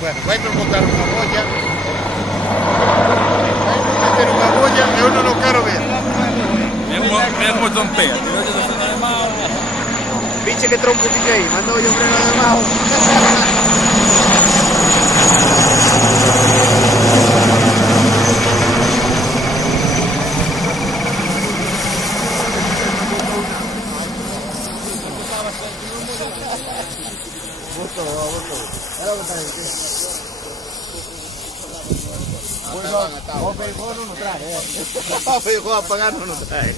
Bueno, vai me botar unha bolla. Vai me meter unha bolla e eu non o quero ver. Mesmo trompea, pero yo no sé nada de mao. Viche que trompo que aí, mandou yo freno de mao. O Feijó non o trae, O Feijó a pagar non o trae.